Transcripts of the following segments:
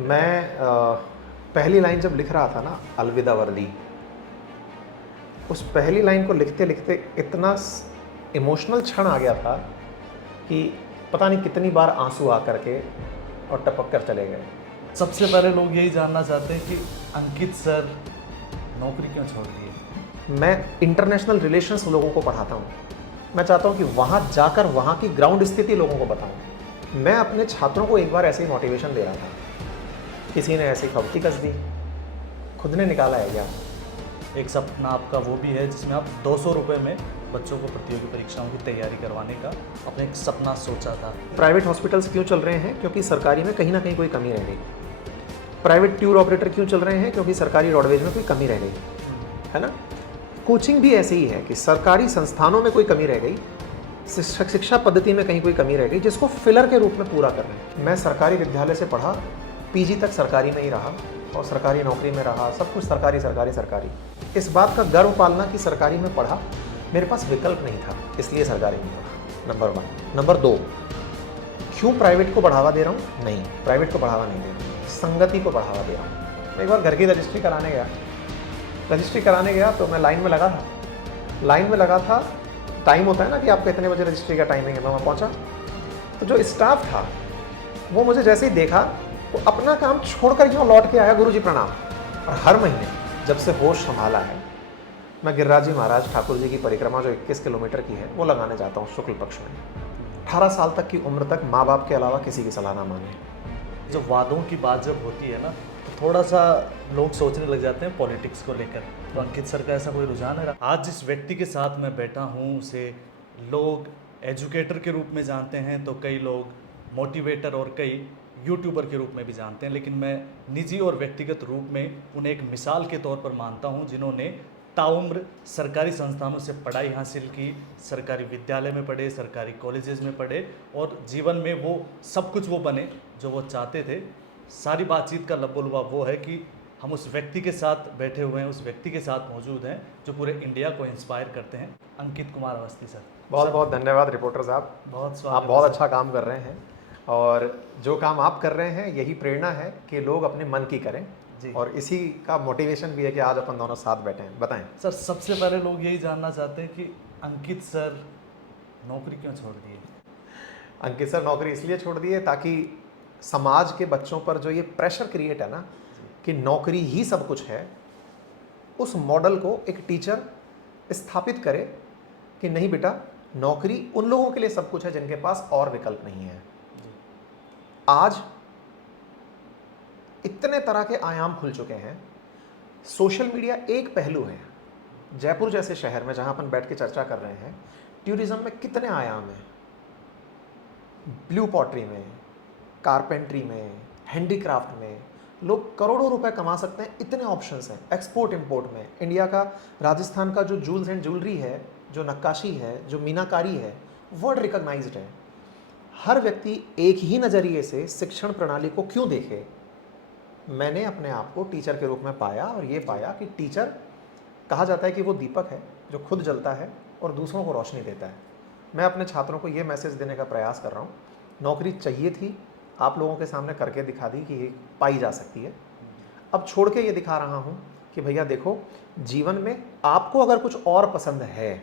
मैं पहली लाइन जब लिख रहा था ना, अलविदा वर्दी, उस पहली लाइन को लिखते लिखते इतना इमोशनल क्षण आ गया था कि पता नहीं कितनी बार आंसू आ करके और टपक कर चले गए। सबसे पहले लोग यही जानना चाहते हैं कि अंकित सर नौकरी क्यों छोड़ दिए। मैं इंटरनेशनल रिलेशंस लोगों को पढ़ाता हूँ। मैं चाहता हूँ कि वहाँ जाकर वहाँ की ग्राउंड स्थिति लोगों को बताऊँ। मैं अपने छात्रों को एक बार ऐसे ही मोटिवेशन दे रहा था, किसी ने ऐसी खबती कस दी, खुद ने निकाला है क्या? एक सपना आपका वो भी है जिसमें आप 200 रुपये में बच्चों को प्रतियोगी परीक्षाओं की तैयारी करवाने का आपने एक सपना सोचा था। प्राइवेट हॉस्पिटल्स क्यों चल रहे हैं? क्योंकि सरकारी में कहीं ना कहीं कोई कमी रह गई। प्राइवेट टूर ऑपरेटर क्यों चल रहे हैं? क्योंकि सरकारी रोडवेज में कोई कमी रह गई, है ना? कोचिंग भी ऐसे ही है कि सरकारी संस्थानों में कोई कमी रह गई, शिक्षा पद्धति में कहीं कोई कमी रह गई, जिसको फिलर के रूप में पूरा कर रहे हैं। मैं सरकारी विद्यालय से पढ़ा, पीजी तक सरकारी में ही रहा और सरकारी नौकरी में रहा, सब कुछ सरकारी सरकारी सरकारी। इस बात का गर्व पालना कि सरकारी में पढ़ा, मेरे पास विकल्प नहीं था, इसलिए सरकारी में पढ़ा। नंबर 1। नंबर 2, क्यों प्राइवेट को बढ़ावा दे रहा हूँ? नहीं, प्राइवेट को बढ़ावा नहीं दे रहा हूँ, संगति को बढ़ावा दे रहा हूँ। मैं एक बार घर की रजिस्ट्री कराने गया तो मैं लाइन में लगा था। टाइम होता है ना कि आपका इतने बजे रजिस्ट्री का टाइमिंग है। मैं वहाँ पहुँचा तो जो स्टाफ था वो मुझे जैसे ही देखा वो अपना काम छोड़कर यूँ लौट के आया, गुरुजी प्रणाम। और हर महीने जब से होश संभाला है, मैं गिरिराज जी महाराज ठाकुर जी की परिक्रमा जो 21 किलोमीटर की है वो लगाने जाता हूँ शुक्ल पक्ष में। 18 साल तक की उम्र तक माँ बाप के अलावा किसी की सलाह ना माने। जब वादों की बात जब होती है ना तो थोड़ा सा लोग सोचने लग जाते हैं पॉलिटिक्स को लेकर। तो अंकित सर का ऐसा कोई रुझान है? आज जिस व्यक्ति के साथ मैं बैठा हूँ उसे लोग एजुकेटर के रूप में जानते हैं, तो कई लोग मोटिवेटर और कई यूट्यूबर के रूप में भी जानते हैं, लेकिन मैं निजी और व्यक्तिगत रूप में उन्हें एक मिसाल के तौर पर मानता हूँ जिन्होंने ताउम्र सरकारी संस्थानों से पढ़ाई हासिल की, सरकारी विद्यालय में पढ़े, सरकारी कॉलेजेस में पढ़े और जीवन में वो सब कुछ वो बने जो वो चाहते थे। सारी बातचीत का लब्बो-लुबा वो है कि हम उस व्यक्ति के साथ बैठे हुए हैं, उस व्यक्ति के साथ मौजूद हैं जो पूरे इंडिया को इंस्पायर करते हैं। अंकित कुमार अवस्थी सर। बहुत बहुत धन्यवाद रिपोर्टर साहब, बहुत आप स्वागत बहुत है अच्छा काम कर रहे हैं और जो काम आप कर रहे हैं यही प्रेरणा है कि लोग अपने मन की करें जी। और इसी का मोटिवेशन भी है कि आज अपन दोनों साथ बैठे हैं। बताएं। सर, सबसे पहले लोग यही जानना चाहते हैं कि अंकित सर नौकरी क्यों छोड़ दिए। अंकित सर नौकरी इसलिए छोड़ दी है ताकि समाज के बच्चों पर जो ये प्रेशर क्रिएट है ना कि नौकरी ही सब कुछ है, उस मॉडल को एक टीचर स्थापित करे कि नहीं बेटा, नौकरी उन लोगों के लिए सब कुछ है जिनके पास और विकल्प नहीं है। आज इतने तरह के आयाम खुल चुके हैं। सोशल मीडिया एक पहलू है। जयपुर जैसे शहर में जहां अपन बैठ के चर्चा कर रहे हैं, टूरिज्म में कितने आयाम हैं। ब्लू पॉटरी में, कारपेंट्री में, हैंडीक्राफ्ट में लोग करोड़ों रुपए कमा सकते हैं। इतने ऑप्शंस हैं। एक्सपोर्ट इंपोर्ट में इंडिया का, राजस्थान का जो जूल्स एंड ज्वेलरी है, जो नक्काशी है, जो मीनाकारी है, वर्ल्ड रिकॉग्नाइज्ड है। हर व्यक्ति एक ही नज़रिए से शिक्षण प्रणाली को क्यों देखे? मैंने अपने आप को टीचर के रूप में पाया और ये पाया कि टीचर, कहा जाता है कि वो दीपक है जो खुद जलता है और दूसरों को रोशनी देता है। मैं अपने छात्रों को ये मैसेज देने का प्रयास कर रहा हूँ, नौकरी चाहिए थी, आप लोगों के सामने करके दिखा दी कि ये पाई जा सकती है। अब छोड़ के ये दिखा रहा हूँ कि भैया देखो, जीवन में आपको अगर कुछ और पसंद है,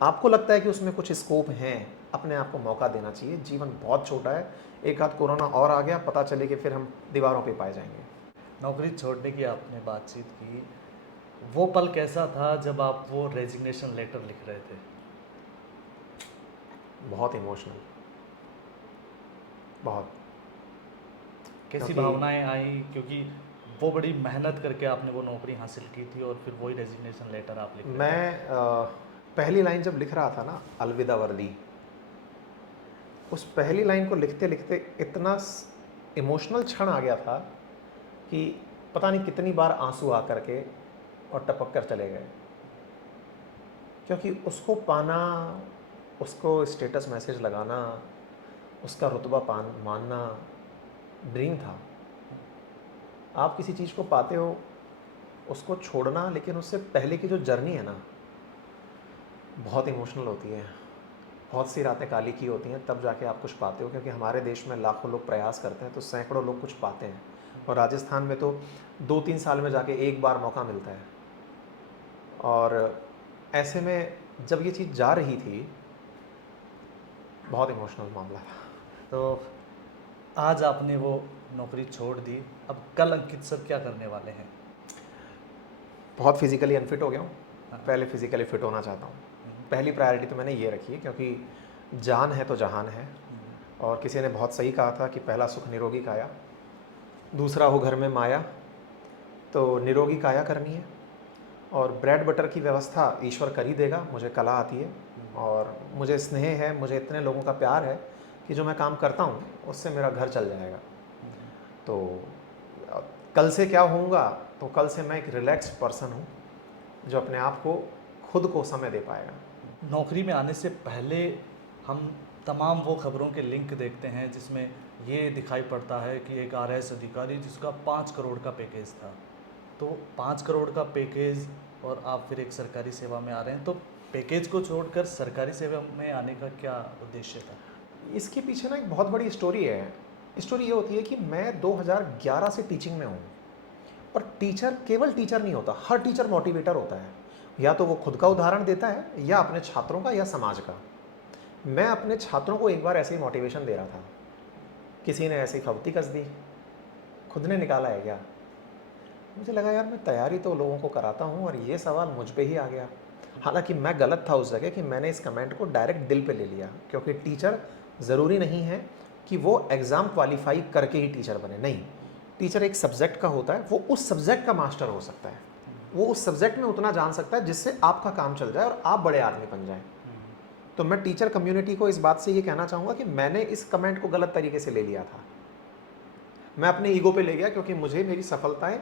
आपको लगता है कि उसमें कुछ स्कोप हैं, अपने आप को मौका देना चाहिए। जीवन बहुत छोटा है, एक आध कोरोना और आ गया, पता चले कि फिर हम दीवारों पे पाए जाएंगे। नौकरी छोड़ने की आपने बातचीत की, वो पल कैसा था जब आप वो रेजिग्नेशन लेटर लिख रहे थे? बहुत इमोशनल, बहुत। कैसी क्योंकि भावनाएं आई, क्योंकि वो बड़ी मेहनत करके आपने वो नौकरी हासिल की थी और फिर वही रेजिग्नेशन लेटर आप लिख रहे थे। मैं पहली लाइन जब लिख रहा था ना, अलविदा वर्दी, उस पहली लाइन को लिखते लिखते इतना इमोशनल क्षण आ गया था कि पता नहीं कितनी बार आंसू आ करके और टपक कर चले गए। क्योंकि उसको पाना, उसको स्टेटस मैसेज लगाना, उसका रुतबा मानना ड्रीम था। आप किसी चीज़ को पाते हो, उसको छोड़ना, लेकिन उससे पहले की जो जर्नी है ना, बहुत इमोशनल होती है। बहुत सी रातें काली की होती हैं, तब जाके आप कुछ पाते हो। क्योंकि हमारे देश में लाखों लोग प्रयास करते हैं तो सैकड़ों लोग कुछ पाते हैं। और राजस्थान में तो 2-3 साल में जाके एक बार मौका मिलता है। और ऐसे में जब ये चीज़ जा रही थी, बहुत इमोशनल मामला था। तो आज आपने वो नौकरी छोड़ दी, अब कल अंकित सर क्या करने वाले हैं? बहुत फिज़िकली अनफिट हो गया हूँ, हाँ। पहले फिज़िकली फिट होना चाहता हूँ। पहली प्रायोरिटी तो मैंने ये रखी है, क्योंकि जान है तो जहान है। और किसी ने बहुत सही कहा था कि पहला सुख निरोगी काया, दूसरा हो घर में माया। तो निरोगी काया करनी है, और ब्रेड बटर की व्यवस्था ईश्वर कर ही देगा। मुझे कला आती है और मुझे स्नेह है, मुझे इतने लोगों का प्यार है कि जो मैं काम करता हूँ उससे मेरा घर चल जाएगा। तो कल से क्या होऊंगा, तो कल से मैं एक रिलैक्स पर्सन हूँ जो अपने आप को खुद को समय दे पाएगा। नौकरी में आने से पहले हम तमाम वो खबरों के लिंक देखते हैं जिसमें ये दिखाई पड़ता है कि एक आरएएस अधिकारी जिसका 5 करोड़ का पैकेज था, तो 5 करोड़ का पैकेज और आप फिर एक सरकारी सेवा में आ रहे हैं, तो पैकेज को छोड़कर सरकारी सेवा में आने का क्या उद्देश्य था? इसके पीछे ना एक बहुत बड़ी स्टोरी है। स्टोरी ये होती है कि मैं 2011 से टीचिंग में हूँ, और टीचर केवल टीचर नहीं होता, हर टीचर मोटिवेटर होता है। या तो वो खुद का उदाहरण देता है, या अपने छात्रों का, या समाज का। मैं अपने छात्रों को एक बार ऐसे ही मोटिवेशन दे रहा था, किसी ने ऐसी फबती कस दी, खुद ने निकाला है क्या। मुझे लगा यार मैं तैयारी तो लोगों को कराता हूँ और ये सवाल मुझ पे ही आ गया। हालांकि मैं गलत था उस जगह कि मैंने इस कमेंट को डायरेक्ट दिल पे ले लिया, क्योंकि टीचर ज़रूरी नहीं है कि वो एग्ज़ाम क्वालिफाई करके ही टीचर बने। नहीं, टीचर एक सब्जेक्ट का होता है, वो उस सब्जेक्ट का मास्टर हो सकता है, वो उस सब्जेक्ट में उतना जान सकता है जिससे आपका काम चल जाए और आप बड़े आदमी बन जाएं। तो मैं टीचर कम्युनिटी को इस बात से ये कहना चाहूँगा कि मैंने इस कमेंट को गलत तरीके से ले लिया था। मैं अपने ईगो पे ले गया, क्योंकि मुझे मेरी सफलताएं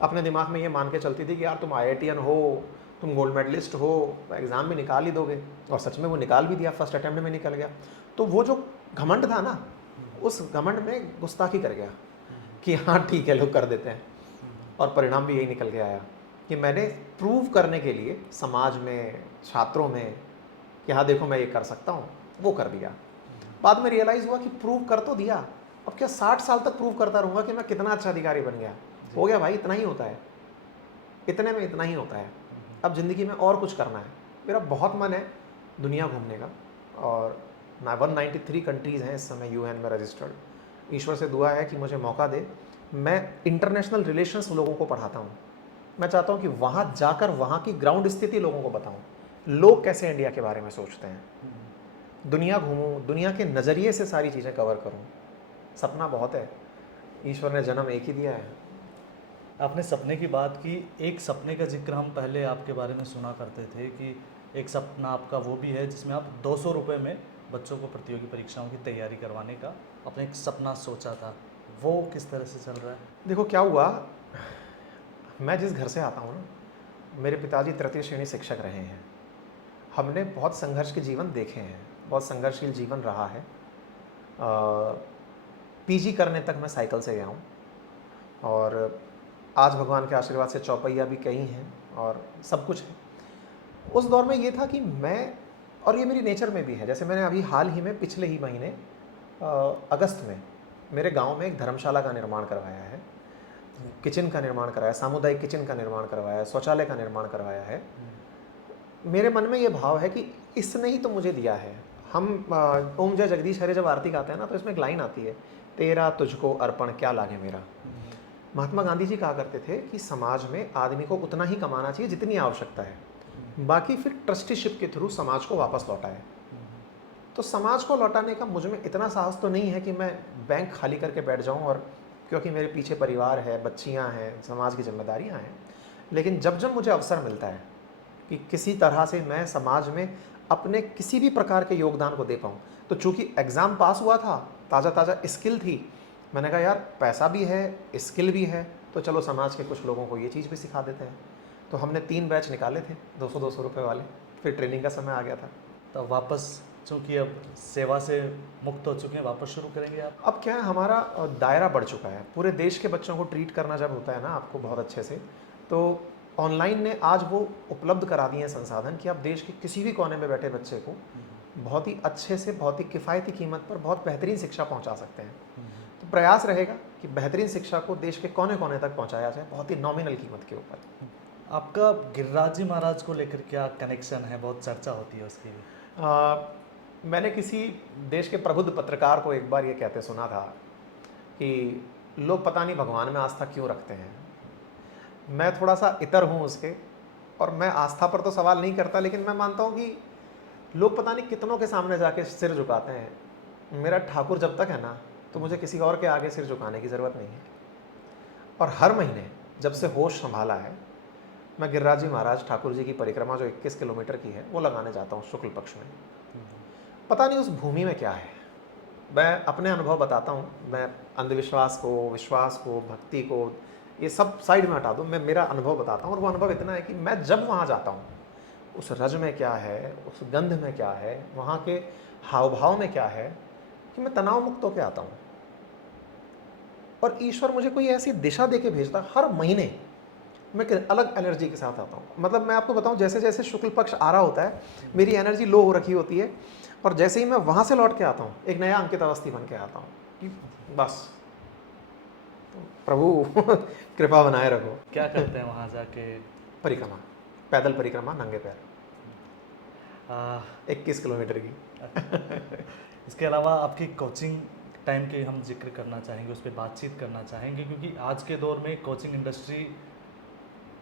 अपने दिमाग में ये मान के चलती थी कि यार तुम IITian हो, तुम गोल्ड मेडलिस्ट हो, एग्ज़ाम में निकाल ही दोगे। और सच में वो निकाल भी दिया, फर्स्ट अटैम्प्ट में निकल गया। तो वो जो घमंड था ना, उस घमंड में गुस्ताखी कर गया कि हाँ ठीक है, लोग कर देते हैं। और परिणाम भी यही निकल के आया कि मैंने प्रूव करने के लिए समाज में, छात्रों में, कि हाँ देखो मैं ये कर सकता हूँ, वो कर दिया। बाद में रियलाइज़ हुआ कि प्रूव कर तो दिया, अब क्या 60 साल तक प्रूव करता रहूँगा कि मैं कितना अच्छा अधिकारी बन गया। हो गया भाई, इतना ही होता है, इतने में इतना ही होता है। अब ज़िंदगी में और कुछ करना है। मेरा बहुत मन है दुनिया घूमने का, और 193 कंट्रीज़ हैं इस समय UN में रजिस्टर्ड। ईश्वर से दुआ है कि मुझे मौका दे। मैं इंटरनेशनल रिलेशंस लोगों को पढ़ाता हूँ। मैं चाहता हूँ कि वहाँ जाकर वहाँ की ग्राउंड स्थिति लोगों को बताऊँ, लोग कैसे इंडिया के बारे में सोचते हैं। दुनिया घूमूँ, दुनिया के नज़रिए से सारी चीज़ें कवर करूँ। सपना बहुत है, ईश्वर ने जन्म एक ही दिया है। आपने सपने की बात की, एक सपने का जिक्र हम पहले आपके बारे में सुना करते थे कि एक सपना आपका वो भी है जिसमें आप 200 रुपये में बच्चों को प्रतियोगी परीक्षाओं की तैयारी करवाने का आपने एक सपना सोचा था, वो किस तरह से चल रहा है? देखो क्या हुआ, मैं जिस घर से आता हूँ ना, मेरे पिताजी तृतीय श्रेणी शिक्षक रहे हैं। हमने बहुत संघर्ष के जीवन देखे हैं, बहुत संघर्षशील जीवन रहा है। PG करने तक मैं साइकिल से गया हूँ, और आज भगवान के आशीर्वाद से चौपहिया भी कई हैं और सब कुछ है। उस दौर में ये था कि मैं, और ये मेरी नेचर में भी है, जैसे मैंने अभी हाल ही में पिछले ही महीने अगस्त में मेरे गांव में एक धर्मशाला का निर्माण करवाया है, किचन का निर्माण कराया, सामुदायिक किचन का निर्माण करवाया है, शौचालय का निर्माण करवाया है। मेरे मन में ये भाव है कि इसने ही तो मुझे दिया है। हम ओम जय जगदीश हरे जब आरती गाते हैं ना, तो इसमें एक लाइन आती है, तेरा तुझको अर्पण क्या लागे मेरा। महात्मा गांधी जी कहा करते थे कि समाज में आदमी को उतना ही कमाना चाहिए जितनी आवश्यकता है, बाकी फिर ट्रस्टीशिप के थ्रू समाज को वापस लौटाए। तो समाज को लौटाने का मुझ में इतना साहस तो नहीं है कि मैं बैंक खाली करके बैठ जाऊं, और क्योंकि मेरे पीछे परिवार है, बच्चियां हैं, समाज की जिम्मेदारियां हैं। लेकिन जब जब मुझे अवसर मिलता है कि किसी तरह से मैं समाज में अपने किसी भी प्रकार के योगदान को दे पाऊँ, तो चूँकि एग्ज़ाम पास हुआ था, ताज़ा ताज़ा स्किल थी, मैंने कहा यार पैसा भी है, स्किल भी है, तो चलो समाज के कुछ लोगों को ये चीज़ भी सिखा देते हैं। तो हमने 3 बैच निकाले थे 200-200 रुपये वाले, फिर ट्रेनिंग का समय आ गया था। तो वापस, चूँकि अब सेवा से मुक्त हो चुके हैं, वापस शुरू करेंगे आप? अब क्या है, हमारा दायरा बढ़ चुका है। पूरे देश के बच्चों को ट्रीट करना जब होता है ना आपको बहुत अच्छे से, तो ऑनलाइन ने आज वो उपलब्ध करा दिए हैं संसाधन कि आप देश के किसी भी कोने में बैठे बच्चे को बहुत ही अच्छे से, बहुत ही किफ़ायती कीमत पर बहुत बेहतरीन शिक्षा पहुंचा सकते हैं। तो प्रयास रहेगा कि बेहतरीन शिक्षा को देश के कोने कोने तक पहुंचाया जाए, बहुत ही नॉमिनल कीमत के ऊपर। आपका गिरिराज जी महाराज को लेकर क्या कनेक्शन है, बहुत चर्चा होती है उसकी भी। मैंने किसी देश के प्रबुद्ध पत्रकार को एक बार ये कहते सुना था कि लोग पता नहीं भगवान में आस्था क्यों रखते हैं। मैं थोड़ा सा इतर हूँ उसके, और मैं आस्था पर तो सवाल नहीं करता, लेकिन मैं मानता हूँ कि लोग पता नहीं कितनों के सामने जाके सिर झुकाते हैं। मेरा ठाकुर जब तक है ना, तो मुझे किसी और के आगे सिर झुकाने की ज़रूरत नहीं है। और हर महीने जब से होश संभाला है, मैं गिरिराज जी महाराज ठाकुर जी की परिक्रमा जो 21 किलोमीटर की है वो लगाने जाता हूँ शुक्ल पक्ष में। पता नहीं उस भूमि में क्या है। मैं अपने अनुभव बताता हूँ। मैं अंधविश्वास को, विश्वास को, भक्ति को, ये सब साइड में हटा दूँ। मैं मेरा अनुभव बताता हूँ, और वो अनुभव इतना है कि मैं जब वहाँ जाता हूँ, उस रज में क्या है, उस गंध में क्या है, वहाँ के हाव भाव में क्या है, कि मैं तनाव मुक्त होकर आता हूँ। और ईश्वर मुझे कोई ऐसी दिशा दे के भेजता, हर महीने मैं एक अलग एनर्जी के साथ आता हूँ। मतलब मैं आपको बताऊँ, जैसे जैसे शुक्ल पक्ष आ रहा होता है, मेरी एनर्जी लो हो रखी होती है, और जैसे ही मैं वहाँ से लौट के आता हूँ, एक नया अंकित अवस्थी बन के आता हूँ कि बस तो प्रभु कृपा बनाए रखो। क्या करते हैं वहाँ जाके? परिक्रमा, पैदल परिक्रमा, नंगे पैर, आ, 21 किलोमीटर की। इसके अलावा आपकी कोचिंग टाइम के हम जिक्र करना चाहेंगे, उस पर बातचीत करना चाहेंगे, क्योंकि आज के दौर में कोचिंग इंडस्ट्री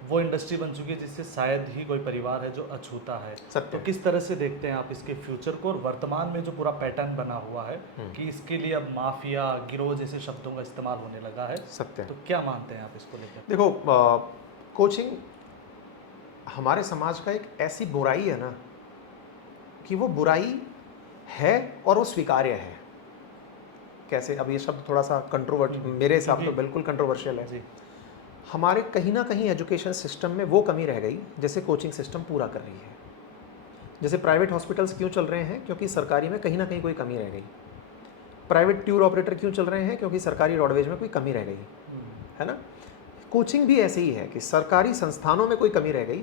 वो इंडस्ट्री बन चुकी है जिससे शायद ही कोई परिवार है जो अछूता है। सत्य। तो किस तरह से देखते हैं आप इसके फ्यूचर को, और वर्तमान में जो पूरा पैटर्न बना हुआ है कि इसके लिए अब माफिया, गिरोह जैसे शब्दों का इस्तेमाल होने लगा है, सत्य। तो क्या मानते हैं आप इसको लेकर? देखो, कोचिंग हमारे समाज का एक ऐसी बुराई है ना, कि वो बुराई है और वो स्वीकार्य है। कैसे? अब ये शब्द थोड़ा सा मेरे हिसाब तो बिल्कुल कंट्रोवर्शियल है। जी। हमारे कहीं ना कहीं एजुकेशन सिस्टम में वो कमी रह गई जैसे कोचिंग सिस्टम पूरा कर रही है। जैसे प्राइवेट हॉस्पिटल्स क्यों चल रहे हैं? क्योंकि सरकारी में कहीं ना कहीं कोई कमी रह गई। प्राइवेट टूर ऑपरेटर क्यों चल रहे हैं? क्योंकि सरकारी रोडवेज में कोई कमी रह गई, है ना। कोचिंग भी ऐसे ही है कि सरकारी संस्थानों में कोई कमी रह गई,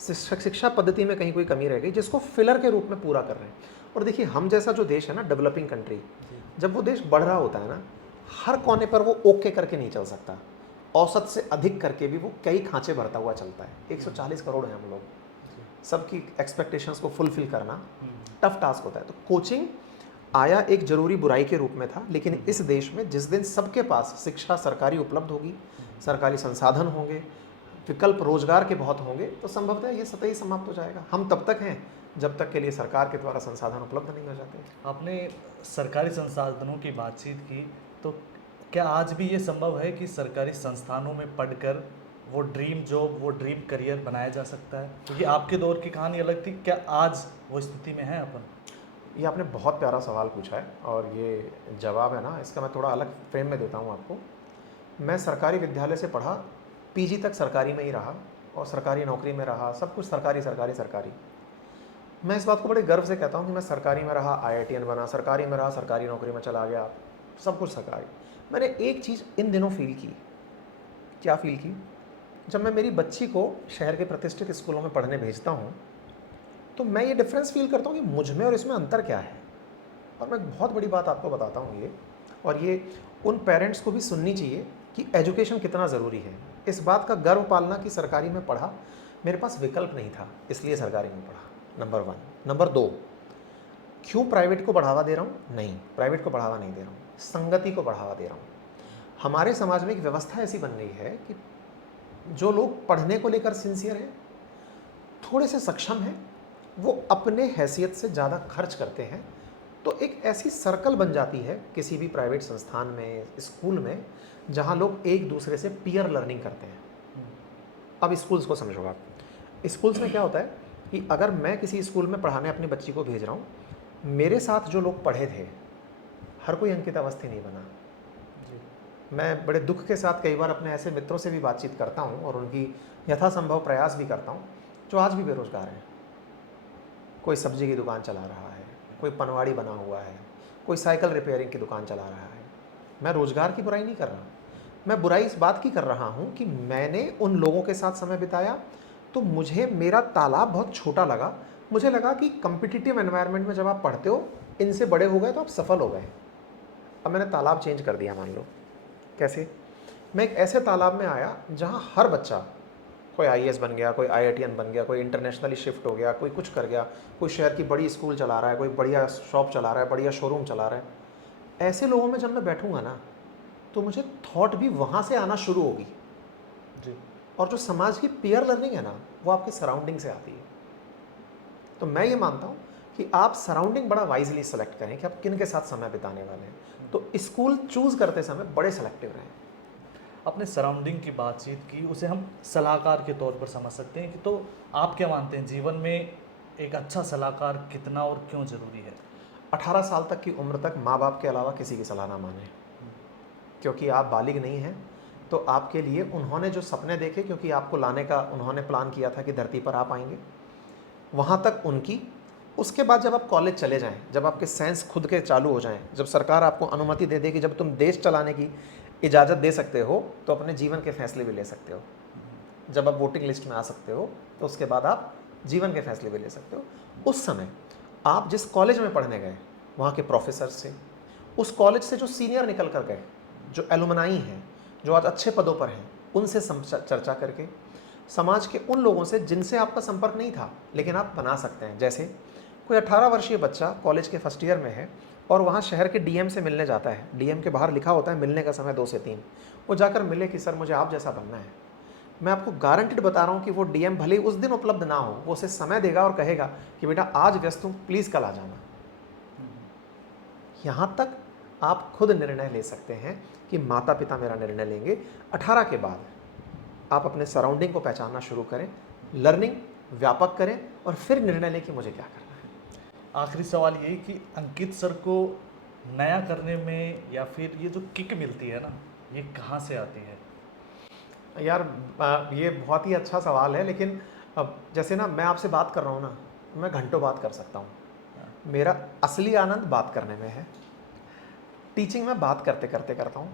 शिक्षा पद्धति में कहीं कोई कमी रह गई, जिसको फिलर के रूप में पूरा कर रहे हैं। और देखिए, हम जैसा जो देश है ना, डेवलपिंग कंट्री, जब वो देश बढ़ रहा होता है ना, हर कोने पर वो ओके करके नहीं चल सकता। औसत से अधिक करके भी वो कई खांचे भरता हुआ चलता है। 140 करोड़ हैं हम लोग, सबकी एक्सपेक्टेशंस को फुलफिल करना टफ टास्क होता है। तो कोचिंग आया एक जरूरी बुराई के रूप में था, लेकिन इस देश में जिस दिन सबके पास शिक्षा सरकारी उपलब्ध होगी, सरकारी संसाधन होंगे, विकल्प रोजगार के बहुत होंगे, तो संभवतः ये सतह ही समाप्त हो जाएगा। हम तब तक हैं जब तक के लिए सरकार के द्वारा संसाधन उपलब्ध नहीं हो जाते। आपने सरकारी संसाधनों की बातचीत की, तो क्या आज भी ये संभव है कि सरकारी संस्थानों में पढ़कर वो ड्रीम जॉब, वो ड्रीम करियर बनाया जा सकता है? क्योंकि आपके दौर की कहानी अलग थी, क्या आज वो स्थिति में है अपन? ये आपने बहुत प्यारा सवाल पूछा है, और ये जवाब है ना, इसका मैं थोड़ा अलग फ्रेम में देता हूँ आपको। मैं सरकारी विद्यालय से पढ़ा, पीजी तक सरकारी में ही रहा, और सरकारी नौकरी में रहा, सब कुछ सरकारी सरकारी सरकारी। मैं इस बात को बड़े गर्व से कहता हूँ कि मैं सरकारी में रहा, IITN बना, सरकारी में रहा, सरकारी नौकरी में चला गया, सब कुछ सरकारी। मैंने एक चीज़ इन दिनों फील की। क्या फील की? जब मैं मेरी बच्ची को शहर के प्रतिष्ठित स्कूलों में पढ़ने भेजता हूँ, तो मैं ये डिफरेंस फील करता हूँ कि मुझ में और इसमें अंतर क्या है। और मैं बहुत बड़ी बात आपको बताता हूँ ये, और ये उन पेरेंट्स को भी सुननी चाहिए कि एजुकेशन कितना ज़रूरी है। इस बात का गर्व पालना कि सरकारी में पढ़ा, मेरे पास विकल्प नहीं था, इसलिए सरकारी में पढ़ा, नंबर 1। नंबर 2, क्यों प्राइवेट को बढ़ावा दे रहा हूँ? नहीं, प्राइवेट को बढ़ावा नहीं दे रहा हूँ, संगति को बढ़ावा दे रहा हूँ। हमारे समाज में एक व्यवस्था ऐसी बन गई है कि जो लोग पढ़ने को लेकर सिंसियर हैं, थोड़े से सक्षम हैं, वो अपने हैसियत से ज़्यादा खर्च करते हैं। तो एक ऐसी सर्कल बन जाती है किसी भी प्राइवेट संस्थान में, स्कूल में, जहाँ लोग एक दूसरे से पीयर लर्निंग करते हैं। अब स्कूल्स को समझो आप। स्कूल्स में क्या होता है कि अगर मैं किसी स्कूल में पढ़ाने अपनी बच्ची को भेज रहा हूँ, मेरे साथ जो लोग पढ़े थे, हर कोई अंकित अवस्थी नहीं बना। मैं बड़े दुख के साथ कई बार अपने ऐसे मित्रों से भी बातचीत करता हूँ, और उनकी यथासंभव प्रयास भी करता हूँ, जो आज भी बेरोजगार हैं। कोई सब्जी की दुकान चला रहा है, कोई पनवाड़ी बना हुआ है, कोई साइकिल रिपेयरिंग की दुकान चला रहा है। मैं रोजगार की बुराई नहीं कर रहा, मैं बुराई इस बात की कर रहा हूँ कि मैंने उन लोगों के साथ समय बिताया, तो मुझे मेरा तालाब बहुत छोटा लगा। मुझे लगा कि कम्पिटिटिव एनवायरनमेंट में जब आप पढ़ते हो, इनसे बड़े हो गए तो आप सफल हो गए। अब मैंने तालाब चेंज कर दिया, मान लो कैसे? मैं एक ऐसे तालाब में आया जहाँ हर बच्चा, कोई आईएएस बन गया, कोई आईआईटीएन बन गया, कोई इंटरनेशनली शिफ्ट हो गया, कोई कुछ कर गया, कोई शहर की बड़ी स्कूल चला रहा है, कोई बढ़िया शॉप चला रहा है, बढ़िया शोरूम चला रहा है। ऐसे लोगों में जब मैं बैठूंगा ना, तो मुझे थॉट भी वहाँ से आना शुरू होगी। जी। और जो समाज की पीयर लर्निंग है ना, वो आपके सराउंडिंग से आती है। तो मैं ये मानता हूँ कि आप सराउंडिंग बड़ा वाइजली सेलेक्ट करें कि आप किन के साथ समय बिताने वाले हैं। तो स्कूल चूज करते समय बड़े सेलेक्टिव रहें। अपने सराउंडिंग की बातचीत की, उसे हम सलाहकार के तौर पर समझ सकते हैं कि तो आप क्या मानते हैं जीवन में एक अच्छा सलाहकार कितना और क्यों ज़रूरी है? 18 साल तक की उम्र तक माँ बाप के अलावा किसी की सलाह ना माने, क्योंकि आप बालिग नहीं हैं। तो आपके लिए उन्होंने जो सपने देखे, क्योंकि आपको लाने का उन्होंने प्लान किया था कि धरती पर आप आएंगे, वहाँ तक उनकी। उसके बाद जब आप कॉलेज चले जाएं, जब आपके सेंस खुद के चालू हो जाएं, जब सरकार आपको अनुमति दे दे कि जब तुम देश चलाने की इजाज़त दे सकते हो, तो अपने जीवन के फैसले भी ले सकते हो। जब आप वोटिंग लिस्ट में आ सकते हो, तो उसके बाद आप जीवन के फैसले भी ले सकते हो। उस समय आप जिस कॉलेज में पढ़ने गए, वहाँ के प्रोफेसर से, उस कॉलेज से जो सीनियर निकल कर गए, जो एलुमनाई हैं, जो आज अच्छे पदों पर हैं, उनसे चर्चा करके, समाज के उन लोगों से जिनसे आपका संपर्क नहीं था लेकिन आप बना सकते हैं। जैसे कोई 18 वर्षीय बच्चा कॉलेज के फर्स्ट ईयर में है और वहाँ शहर के डीएम से मिलने जाता है। डीएम के बाहर लिखा होता है मिलने का समय 2 से 3। वो जाकर मिले कि सर मुझे आप जैसा बनना है। मैं आपको गारंटीड बता रहा हूँ कि वो डीएम भले ही उस दिन उपलब्ध ना हो, वो उसे समय देगा और कहेगा कि बेटा आज व्यस्त हूँ, प्लीज़ कल आ जाना। यहाँ तक आप खुद निर्णय ले सकते हैं कि माता पिता मेरा निर्णय लेंगे। 18 के बाद आप अपने सराउंडिंग को पहचानना शुरू करें, लर्निंग व्यापक करें और फिर निर्णय लें कि मुझे क्या करना है। आखिरी सवाल यही कि अंकित सर को नया करने में या फिर ये जो किक मिलती है ना, ये कहाँ से आती है? यार ये बहुत ही अच्छा सवाल है, लेकिन अब जैसे ना मैं आपसे बात कर रहा हूँ ना, मैं घंटों बात कर सकता हूँ। मेरा असली आनंद बात करने में है। टीचिंग में बात करते करते करता हूँ।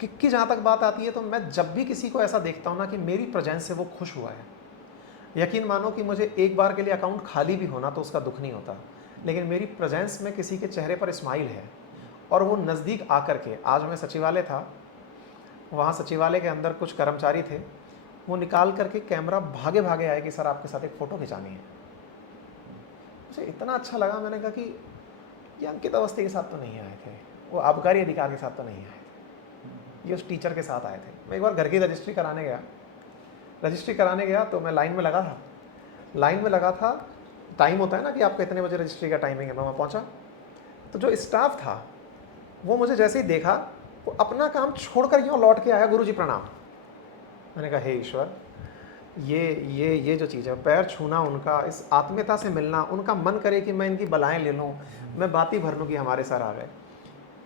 किक की जहाँ तक बात आती है, तो मैं जब भी किसी को ऐसा देखता हूँ ना कि मेरी प्रेजेंस से वो खुश हुआ है, यकीन मानो कि मुझे एक बार के लिए अकाउंट खाली भी होना तो उसका दुख नहीं होता, लेकिन मेरी प्रेजेंस में किसी के चेहरे पर स्माइल है और वो नज़दीक आकर के, आज मैं सचिवालय था, वहाँ सचिवालय के अंदर कुछ कर्मचारी थे, वो निकाल करके कैमरा भागे भागे आए कि सर आपके साथ एक फ़ोटो खिंचानी है। मुझे इतना अच्छा लगा, मैंने कहा कि ये अंकित अवस्थी के साथ तो नहीं आए थे, वो आबकारी अधिकार के साथ तो नहीं आए थे, ये उस टीचर के साथ आए थे। मैं एक बार घर की रजिस्ट्री कराने गया तो मैं लाइन में लगा था। टाइम होता है ना कि आपका इतने बजे रजिस्ट्री का टाइमिंग है। मैं वहाँ पहुँचा तो जो स्टाफ था वो मुझे जैसे ही देखा, वो अपना काम छोड़कर यूँ लौट के आया, गुरुजी प्रणाम। मैंने कहा हे ईश्वर, ये जो चीज़ है, पैर छूना उनका, इस आत्मीयता से मिलना, उनका मन करे कि मैं इनकी बलाएं ले लूँ, मैं बात ही भर लूँ कि हमारे सर आ गए।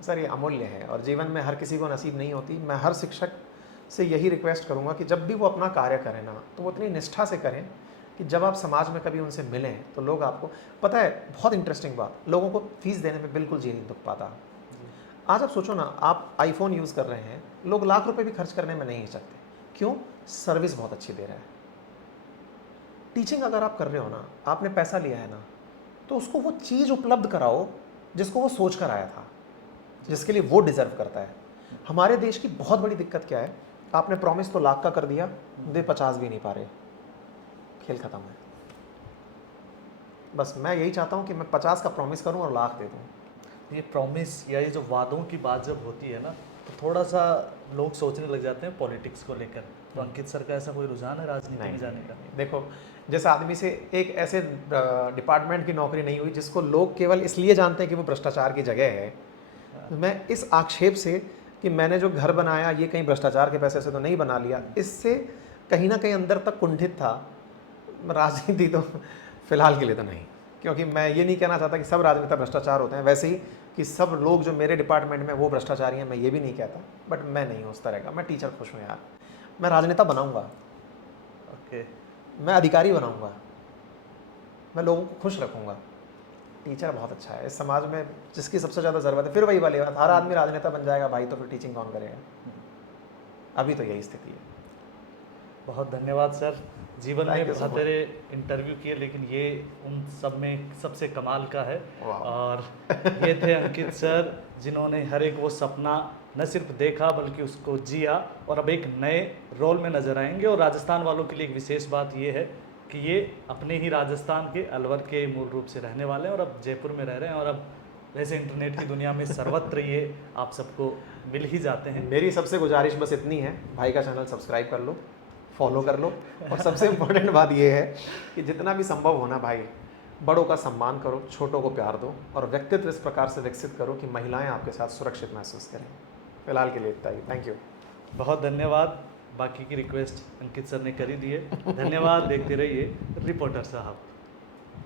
सर ये अमूल्य है और जीवन में हर किसी को नसीब नहीं होती। मैं हर शिक्षक से यही रिक्वेस्ट करूँगा कि जब भी वो अपना कार्य करें ना, तो वो इतनी निष्ठा से करें कि जब आप समाज में कभी उनसे मिलें तो लोग आपको, पता है बहुत इंटरेस्टिंग बात, लोगों को फीस देने में बिल्कुल जी नहीं दुख पाता। आज आप सोचो ना, आप आईफोन यूज़ कर रहे हैं, लोग लाख रुपए भी खर्च करने में नहीं हिचकते। क्यों? सर्विस बहुत अच्छी दे रहा है। टीचिंग अगर आप कर रहे हो ना, आपने पैसा लिया है ना, तो उसको वो चीज़ उपलब्ध कराओ जिसको वो सोच कर आया था, जिसके लिए वो डिज़र्व करता है। हमारे देश की बहुत बड़ी दिक्कत क्या है, आपने प्रॉमिस तो लाख का कर दिया, दे 50 भी नहीं पा रहे, खेल खत्म है। बस मैं यही चाहता हूँ कि मैं 50 का प्रॉमिस करूँ और लाख दे दूँ। ये प्रॉमिस या ये जो वादों की बात जब होती है ना, तो थोड़ा सा लोग सोचने लग जाते हैं पॉलिटिक्स को लेकर। तो अंकित सर का ऐसा कोई रुझान है राजनीति में जाने का? देखो, जिस आदमी से एक ऐसे डिपार्टमेंट की नौकरी नहीं हुई जिसको लोग केवल इसलिए जानते हैं कि वो भ्रष्टाचार की जगह है, मैं इस आक्षेप से कि मैंने जो घर बनाया ये कहीं भ्रष्टाचार के पैसे से तो नहीं बना लिया, इससे कहीं ना कहीं अंदर तक कुंठित था। राजनीति तो फिलहाल के लिए तो नहीं, क्योंकि मैं ये नहीं कहना चाहता कि सब राजनेता भ्रष्टाचार होते हैं, वैसे ही कि सब लोग जो मेरे डिपार्टमेंट में वो भ्रष्टाचारी हैं, मैं ये भी नहीं कहता। बट मैं नहीं हूँ उस तरह का। मैं टीचर खुश हूँ यार, मैं राजनेता बनाऊँगा, ओके। मैं अधिकारी बनाऊँगा, मैं लोगों को खुश रखूँगा। टीचर बहुत अच्छा है, इस समाज में जिसकी सबसे ज़्यादा ज़रूरत है। फिर वही वाली बात, हर आदमी राजनेता बन जाएगा भाई, तो फिर टीचिंग कौन करेगा? अभी तो यही स्थिति है। बहुत धन्यवाद सर। जीवन में Thank you so बहुत सारे इंटरव्यू किए, लेकिन ये उन सब में सबसे कमाल का है। Wow. और ये थे अंकित सर, जिन्होंने हर एक वो सपना न सिर्फ देखा बल्कि उसको जिया और अब एक नए रोल में नज़र आएंगे। और राजस्थान वालों के लिए एक विशेष बात ये है कि ये अपने ही राजस्थान के अलवर के मूल रूप से रहने वाले हैं और अब जयपुर में रह रहे हैं। और अब वैसे इंटरनेट की दुनिया में सर्वत्र ये आप सबको मिल ही जाते हैं। मेरी सबसे गुजारिश बस इतनी है, भाई का चैनल सब्सक्राइब कर लो, फॉलो कर लो, और सबसे इम्पोर्टेंट बात ये है कि जितना भी संभव हो ना भाई, बड़ों का सम्मान करो, छोटों को प्यार दो, और व्यक्तित्व इस प्रकार से विकसित करो कि महिलाएं आपके साथ सुरक्षित महसूस करें। फिलहाल के लिए इतना ही, थैंक यू। बहुत धन्यवाद। बाकी की रिक्वेस्ट अंकित सर ने कर ही दी है। धन्यवाद। देखते रहिए रिपोर्टर साहब।